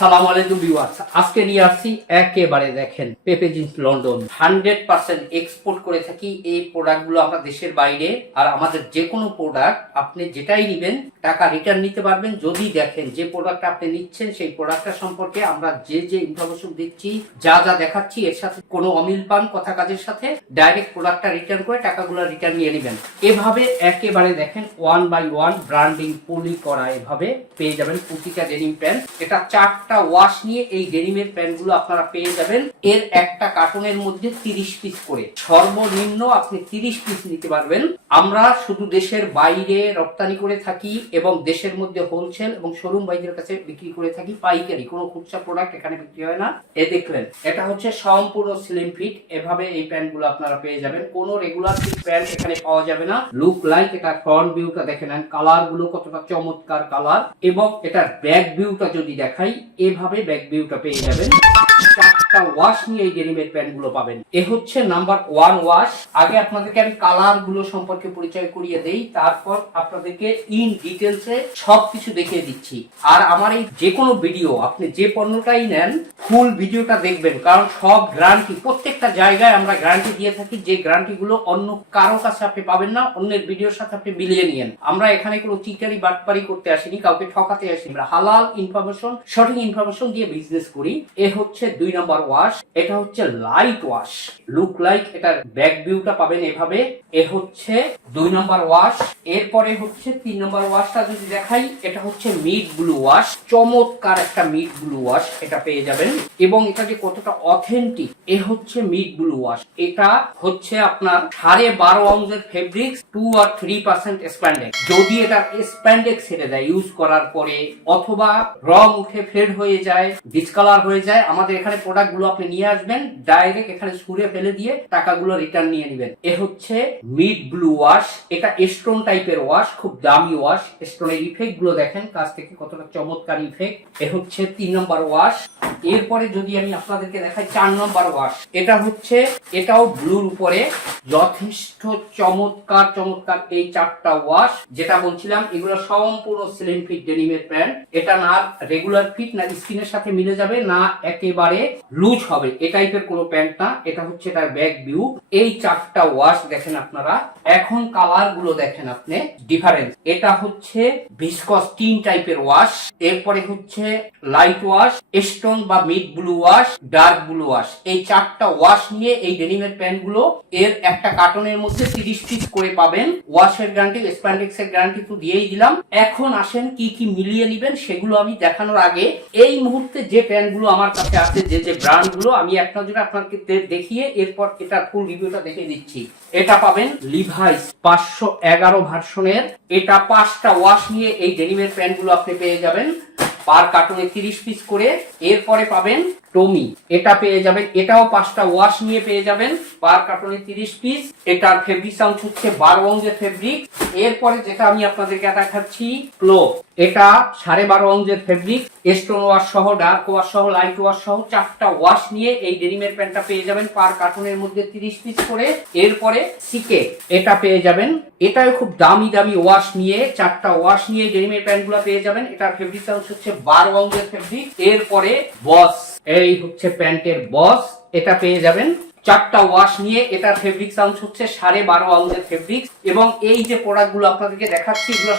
সালাম আলাইকুম ভিউয়ার্স। আজকে নিয়ে আসছি একেবারে দেখেন Pepe jeans London. Hundred percent export করে থাকি এই প্রোডাক্টগুলো আমরা দেশের বাইরে। আর আমাদের যে কোনো প্রোডাক্ট আপনি যেটাই নেবেন, টাকা রিটার্ন নিতে পারবেন। যদি দেখেন যে প্রোডাক্ট আপনি নিচ্ছেন, সেই প্রোডাক্টটা সম্পর্কে আমরা যে যে ইনফরমেশন দিচ্ছি, যা যা দেখাচ্ছি, এর সাথে কোনো অমিল পান কথা কাজের সাথে ডাইরেক্ট প্রোডাক্টটা রিটার্ন করে টাকাগুলো রিটার্ন নিয়ে নেবেন। এভাবে একেবারে দেখেন one by one branding poly করা এভাবে পেয়ে যাবেন প্রতিটা ডেনিম প্যান্ট এটা চারটা ওয়াশ নিয়ে এই ডেনিমের প্যান্টগুলো আপনারা পেয়ে যাবেন। এর একটা কার্টুনের মধ্যে তিরিশ পিস করে। সর্বনিম্ন আপনি তিরিশ পিস নিতে পারবেন। আমরা শুধু দেশের বাইরে রপ্তানি করে থাকি এবং দেশের মধ্যে হোলসেল এবং শোরুম বাইদের কাছে বিক্রি করে থাকি পাইকারি। কোনো খুচরা প্রোডাক্ট এখানে বিক্রি হয় না। এ দেখলেন, এটা হচ্ছে সম্পূর্ণ স্লিম ফিট এভাবে এই প্যান্টগুলো আপনারা পেয়ে যাবেন। কোনো রেগুলার ফিট প্যান্ট এখানে পাওয়া যাবে না। লুক লাইক এটা ফ্রন্ট ভিউটা দেখে নেন। কালারগুলো কতটা চমৎকার কালার এবং এটার ব্যাক ভিউটা যদি দেখাই এভাবে ব্যাক ভিউটা পেয়ে যাবেন। চারটা ওয়াশ নিয়ে এই ডেনিমের প্যান্টগুলো পাবেন। এ হচ্ছে নাম্বার ওয়ান ওয়াশ আগে আপনাদেরকে আমি কালারগুলো সম্পর্কে পরিচয় করিয়ে দেই। তারপর আপনাদেরকে ইন ডিটেলসে সবকিছু দেখিয়ে দিচ্ছি। আর আমার এই যে কোনো ভিডিও আপনি যে পণ্যটাই নেন ফুল ভিডিওটা দেখবেন। কারণ সব গ্যারান্টি প্রত্যেকটা জায়গায় আমরা গ্যারান্টি দিয়ে থাকি যে গ্যারান্টি গুলো অন্য কারও কাছে আপনি পাবেন না, অন্যের ভিডিওর সাথে আপনি মিলিয়ে নিয়েন। আমরা এখানে কোনো চিটারি বাটপারি করতে আসিনি, কাউকে ঠকাতে আসিনি। আমরা হালাল ইনফরমেশন সঠিক ইনফরমেশন দিয়ে বিজনেস করি, এ হচ্ছে দুই নম্বর ওয়াশ এটা হচ্ছে লাইট ওয়াশ লুক লাইক এটার ব্যাক ভিউটা পাবেন এভাবে। এ হচ্ছে দুই নম্বর ওয়াশ এরপরে হচ্ছে তিন নম্বর ওয়াশটা যদি দেখাই, এটা হচ্ছে মিড ব্লু ওয়াশ চমৎকার একটা মিড ব্লু ওয়াশ এটা পেয়ে যাবেন। এবং এটা যে কতটা অথেন্টিক এ হচ্ছে মিড ব্লু ওয়াশ এটা হচ্ছে আপনার সাড়ে বারো অংশের ফেব্রিক্স টু আর থ্রি পার্সেন্ট স্প্যান্ডেক্স যদি এটা স্প্যান্ডেক্স ছেড়ে দেয় ইউজ করার পরে, অথবা রং উঠে ফেড হয়ে যায় ডিসকালার হয়ে যায়, আমাদের এখানে প্রোডাক্টগুলো আপনি নিয়ে আসবেন ডাইরেক্ট এখানে সুরে ফেলে দিয়ে টাকাগুলো রিটার্ন নিয়ে নেবেন। এ হচ্ছে মিড ব্লু ওয়াশ এটা স্টোন টাইপের ওয়াশ খুব দামি ওয়াশ স্টোনের ইফেক্টগুলো দেখেন, কাছ থেকে কতটা চমৎকার ইফেক্ট এ হচ্ছে তিন নম্বর ওয়াশ এরপরে যদি আমি আপনাদেরকে দেখাই, চার নম্বর ওয়াশ এটা হচ্ছে, এটাও ব্লুর উপরে, যথেষ্ট চমৎকার চমৎকার এই চারটা ওয়াশ যেটা বলছিলাম, এগুলো সম্পূর্ণ স্লিম ফিট ডেনিমের প্যান্ট এটা না রেগুলার ফিট না, স্কিনের সাথে মিলে যাবে, না একেবারে লুজ হবে। এ টাইপের কোনো প্যান্ট না, এটা হচ্ছে এটার ব্যাক ভিউ। এই চারটা ওয়াশ দেখেন আপনারা। এখন কালারগুলো দেখেন আপনি। ডিফারেন্স এটা হচ্ছে ভিসকস টিন টাইপের ওয়াশ এরপরে হচ্ছে লাইট ওয়াশ স্টোন বা mid blue wash dark blue wash এই চারটা ওয়াশ নিয়ে এই ডেনিমের প্যান্টগুলো, এর একটা কার্টনের মধ্যে তিরিশ পিস করে পাবেন। ওয়াশের গ্যারান্টি স্প্যান্ডেক্স এর গ্যারান্টি তো দিয়েই দিলাম। এখন আসেন কি কি মিলিয়ে নিবেন, সেগুলো আমি দেখানোর আগে এই মুহূর্তে যে প্যান্টগুলো আমার কাছে আছে, যে যে ব্র্যান্ডগুলো, আমি এক নজরে আপনাকে দেখিয়ে এরপর এটা ফুল রিভিউটা দেখে দিচ্ছি। এটা পাবেন লিভাইস পাঁচশো এগারো ভার্সনের। এটা পাঁচটা ওয়াশ নিয়ে এই ডেনিমের প্যান্টগুলো আপনি পেয়ে যাবেন। পার কার্টুনে তিরিশ পিস করে। এরপরে পাবেন টমি এটা পেয়ে যাবেন, এটাও পাঁচটা ওয়াশ নিয়ে পেয়ে যাবেন পার কার্টুনে তিরিশ পিস এটার ফেব্রিক সাউন্ড হচ্ছে বারো অঞ্জের ফেব্রিক এরপরে যেটা আমি আপনাদেরকে দেখাচ্ছি ক্লো এটা সাড়ে বারো অঞ্জের ফেব্রিক স্টোন ওয়াশ সহ ডার্ক ওয়াশ সহ লাইট ওয়াশ সহ, চারটা ওয়াশ নিয়ে এই ডেনিমের প্যান্টটা পেয়ে যাবেন পার কার্টুনের মধ্যে তিরিশ পিস করে, এরপরে সিকে এটা পেয়ে যাবেন, এটাও খুব দামি দামি ওয়াশ নিয়ে, চারটা ওয়াশ নিয়ে ডেনিমের প্যান্টগুলো পেয়ে যাবেন, এটার ফেব্রিক সাউন্ড হচ্ছে বারো অঞ্জের ফেব্রিক এরপরে বস এই হচ্ছে প্যান্টের বস এটা পেয়ে যাবেন। চারটা ওয়াশ নিয়ে এটার ফেব্রিক সাউন্ড হচ্ছে সাড়ে বারো আউন্সের ফেব্রিক এবং এই যে প্রোডাক্টগুলো আপনাদেরকে দেখাচ্ছি, এগুলো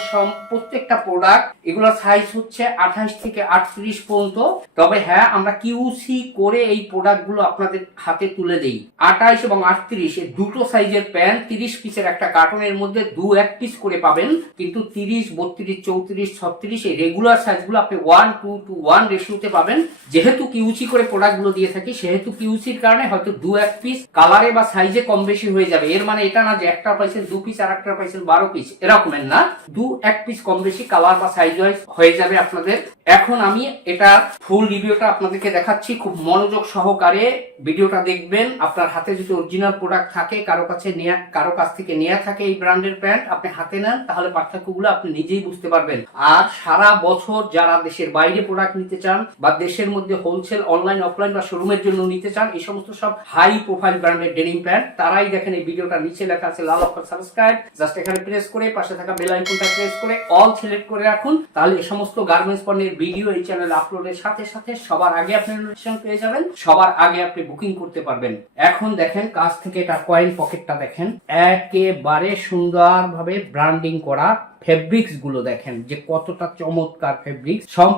প্রত্যেকটা প্রোডাক্ট এগুলোর সাইজ হচ্ছে আঠাশ থেকে আটত্রিশ পর্যন্ত। তবে হ্যাঁ আমরা কিউসি করে এই প্রোডাক্টগুলো আপনাদের হাতে তুলে দেই। আঠাইশ এবং আটত্রিশ দুটো সাইজের প্যান্ট তিরিশ পিসের একটা কার্টনের মধ্যে দু এক পিস করে পাবেন। কিন্তু তিরিশ, বত্রিশ, চৌত্রিশ, ছত্রিশ, এই রেগুলার সাইজগুলো আপনি ওয়ান টু টু ওয়ান রেশিওতে পাবেন। যেহেতু কিউসি করে প্রোডাক্টগুলো দিয়ে থাকি, সেহেতু কিউসির কারণে হয়তো দু এক পিস কালারে বা সাইজে কম বেশি হয়ে যাবে। এর মানে এটা না যে একটা পাইছেন দু পিস আর একটা পাইছেন বারো পিস এরকমের না। দু এক পিস কম বেশি কালার বা সাইজ হয়ে যাবে আপনাদের। এখন আমি এটা ফুল রিভিউটা আপনাদেরকে দেখাচ্ছি। খুব মনোযোগ সহকারে ভিডিওটা দেখবেন। আপনার হাতে যদি অরিজিনাল প্রোডাক্ট থাকে, কারও কাছে কারও কাছ থেকে নেওয়া থাকে এই ব্র্যান্ডের প্যান্ট আপনি হাতে নেন, তাহলে পার্থক্যগুলো আপনি নিজেই বুঝতে পারবেন। আর সারা বছর যারা দেশের বাইরে প্রোডাক্ট নিতে চান বা দেশের মধ্যে হোলসেল অনলাইন অফলাইন বা শোরুমের জন্য নিতে চান, এই সমস্ত সব হাই প্রোফাইল ব্র্যান্ডের ডেনিম প্যান্ট তারাই দেখেন এই ভিডিওটা নিচে লেখা আছে, লাল অক্ষর সাবস্ক্রাইব জাস্ট এখানে প্রেস করে, পাশে থাকা বেল আইকনটা প্রেস করে অল সিলেক্ট করে রাখুন, তাহলে এই সমস্ত গার্মেন্টস পণ্যের ভিডিও এই চ্যানেলে আপলোডের সাথে সাথে সবার আগে আপনি নোটিফিকেশন পেয়ে যাবেন, সবার আগে আপনি বুকিং করতে পারবেন। এখন দেখেন কাছ থেকে এটা কয়েন পকেটটা দেখেন, একেবারে সুন্দরভাবে ব্র্যান্ডিং করা ফেব্রিক্সগুলো দেখেন, যে কতটা চমৎকার ফেব্রিক্স সব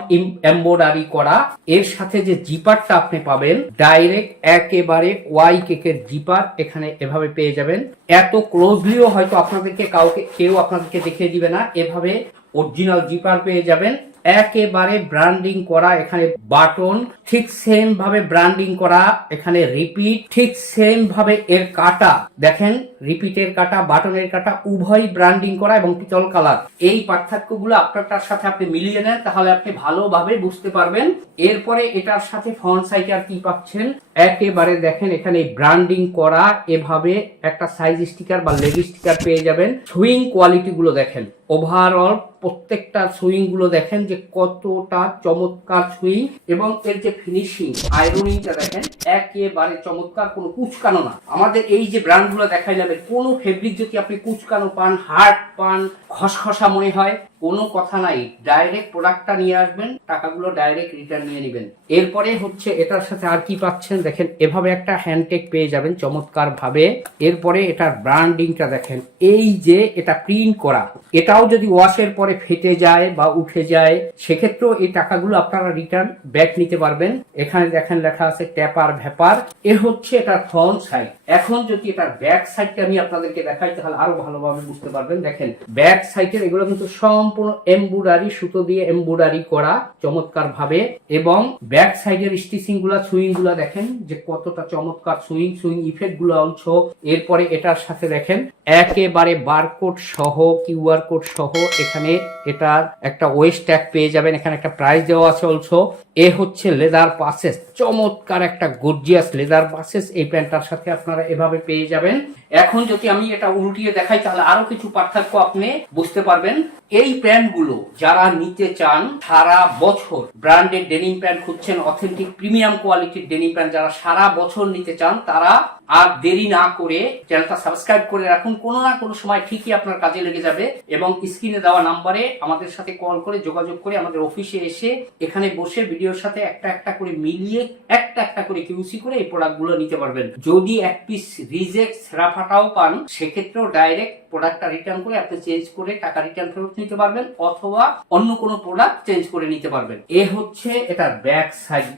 এম্বোডারি করা। এর সাথে যে জিপারটা আপনি পাবেন ডাইরেক্ট একেবারে ওয়াই কেকের জিপার এখানে এভাবে পেয়ে যাবেন। এত ক্লোজলিও হয়তো আপনাদেরকে কাউকে কেউ আপনাদেরকে দেখিয়ে দিবে না। এভাবে অরিজিনাল জিপার পেয়ে যাবেন। একেবারে ব্র্যান্ডিং করা, এখানে বাটন ঠিক সেম ভাবে ব্র্যান্ডিং করা, এখানে রিপিট ঠিক সেম ভাবে এর কাটা। দেখেন রিপিটের কাটা বাটনের কাটা উভয় ব্র্যান্ডিং করা এবং পিতল কালার এই পার্থক্যগুলো আপনারটার সাথে আপনি মিলিয়ে নেন, তাহলে আপনি ভালোভাবে বুঝতে পারবেন। এরপরে এটার সাথে ফ্রন্ট সাইড আর কি পাচ্ছেন? একেবারে দেখেন, এখানে ব্র্যান্ডিং করা, এভাবে একটা সাইজ স্টিকার বা লেগ স্টিকার পেয়ে যাবেন। সুইং কোয়ালিটি গুলো দেখেন। ওভারঅল প্রত্যেকটা সুইংগুলো দেখেন যে কতটা চমৎকার সুইং এবং এর যে ফিনিশিং আয়রনিংটা দেখেন, একেবারে চমৎকার, কোনো কুচকানো না। আমাদের এই যে ব্র্যান্ডগুলো দেখাই যাবে কোনো ফেব্রিক যদি আপনি কুচকানো পান হার্ড পান, খসখসা মনে হয় কোনো কথা নাই। ডাইরেক্ট প্রোডাক্টটা নিয়ে আসবেন, টাকাগুলো ডাইরেক্ট রিটার্ন নিয়ে নেবেন। এরপরে হচ্ছে এটার সাথে আর কি পাচ্ছেন? দেখেন, এভাবে একটা হ্যান্ডটেক পেয়ে যাবেন চমৎকার ভাবে এরপরে এটার ব্র্যান্ডিংটা দেখেন। এই যে এটা প্রিন্ট করা, এটাও যদি ওয়াশের পরে ফেটে যায় বা উঠে যায়, সেক্ষেত্রেও এই টাকাগুলো আপনারা রিটার্ন ব্যাক নিতে পারবেন। এখানে দেখেন লেখা আছে ট্যাপার ভ্যাপার এ হচ্ছে এটার ফ্রন্ট সাইড এখন যদি এটার ব্যাক সাইডটা আমি আপনাদেরকে দেখাই, তাহলে আরও ভালোভাবে বুঝতে পারবেন। দেখেন ব্যাক সাইডের এগুলো কিন্তু সম্পূর্ণ এমব্রয়ডারি সুতো দিয়ে এমব্রয়ডারি করা চমৎকার ভাবে এবং ব্যাক সাইডের স্টিচিংগুলা সুইংগুলা দেখেন যে কতটা চমৎকার সুইং সুইং ইফেক্টগুলো অলছো এরপরে এটার সাথে দেখেন, একেবারে বারকোড সহ, কিউআর কোড সহ এখানে এটার একটা ওয়েস্ট ট্যাগ পেয়ে যাবেন। এখানে একটা প্রাইস দেওয়া আছে অলছো এ হচ্ছে লেদার পাসেস। চমৎকার একটা গর্জিয়াস লেদার পাসেস। এই প্যান্টটার সাথে আপনারা এভাবে পেয়ে যাবেন। এখন যদি আমি এটা উল্টিয়ে দেখাই, তাহলে আরও কিছু পার্থক্য আপনি বুঝতে পারবেন। এই প্যান্টগুলো যারা নিতে চান, সারা বছর ব্র্যান্ডেড ডেনিম প্যান্ট খুঁজছেন, অথেন্টিক প্রিমিয়াম কোয়ালিটির ডেনিম প্যান্ট যারা সারা বছর নিতে চান, তারা আর দেরি না করে চ্যানেলটা সাবস্ক্রাইব করে রাখুন। কোনো না কোনো সময় ঠিকই আপনার কাজে লেগে যাবে এবং স্ক্রিনে দেওয়া নাম্বারে আমাদের সাথে কল করে যোগাযোগ করে আমাদের অফিসে এসে এখানে বসে ভিডিওর সাথে একটা একটা করে মিলিয়ে একটা একটা করে কিউসি করে এই প্রোডাক্টগুলো নিতে পারবেন। যদি এক পিস রিজেক্ট সেরা ফাটাও পান, সেক্ষেত্রেও ডাইরেক্ট প্রোডাক্টটা রিটার্ন করে আপনি চেঞ্জ করে টাকা রিটার্ন ফেরত নিতে পারবেন, অথবা অন্য কোনো প্রোডাক্ট চেঞ্জ করে নিতে পারবেন। এ হচ্ছে এটার ব্যাক সাইডের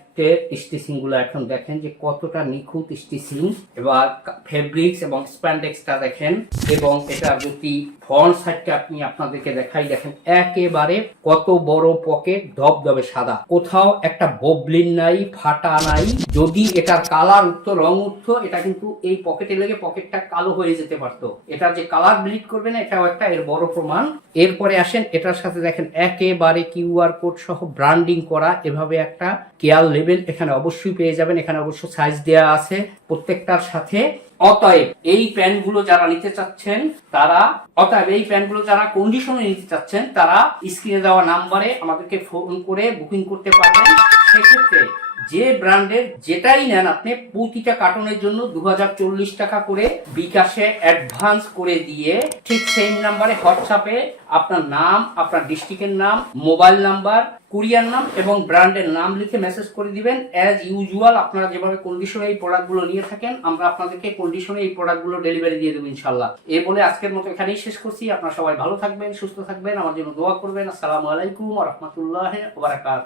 স্টিচিংগুলো এখন দেখেন যে কতটা নিখুঁত স্টিচিং। এবার ফেব্রিক্স এবং স্প্যান্ডেক্সটা দেখেন এবং এটা যদি ফ্রন্ট সাইডটা আপনি আপনাদেরকে দেখাই। দেখেন, একেবারে কত বড় পকেট ধবধবে সাদা। কোথাও একটা ববলিন নাই, ফাটা নাই। যদি এটার কালার উঠতো, রং উঠতো, এটা কিন্তু এই পকেটে লেগে পকেটটা কালো হয়ে যেতে পারতো। এটা যে কালার ব্লিড করবে না, এটাও একটা এর বড় প্রমাণ। এরপরে আসেন, এটার সাথে দেখেন, একেবারে কিউআর কোড সহ ব্র্যান্ডিং করা। এভাবে একটা কেয়ার লেভেল এখানে অবশ্যই পেয়ে যাবেন। এখানে অবশ্য সাইজ দেয়া আছে। প্রত্যেকটার সাথে অতএব এই প্যান্টগুলো যারা নিতে চাচ্ছেন, তারা অতএব এই প্যান্টগুলো যারা কন্ডিশনে নিতে চাচ্ছেন, তারা স্ক্রিনে দেওয়া নাম্বারে আমাদেরকে ফোন করে বুকিং করতে পারবেন। সেক্ষেত্রে যে ব্র্যান্ডের যেটাই নেন আপনি, প্রতিটা কার্টনের জন্য দু হাজার চল্লিশ টাকা করে বিকাশে অ্যাডভান্স করে দিয়ে ঠিক সেম নাম্বারে হোয়াটসঅ্যাপে আপনার নাম, আপনার ডিস্ট্রিক্টের নাম, মোবাইল নাম্বার, কুরিয়ার নাম এবং ব্র্যান্ডের নাম লিখে মেসেজ করে দিবেন। অ্যাজ ইউজুয়াল আপনারা যেভাবে কন্ডিশনে এই প্রোডাক্টগুলো নিয়ে থাকেন, আমরা আপনাদেরকে কন্ডিশনে এই প্রোডাক্টগুলো ডেলিভারি দিয়ে দেবো ইনশাল্লাহ এ বলে আজকের মতো এখানেই শেষ করছি। আপনারা সবাই ভালো থাকবেন, সুস্থ থাকবেন। আমার জন্য দোয়া করবেন। আসসালামু আলাইকুম রহমতুল্লাহ ওবারাকাত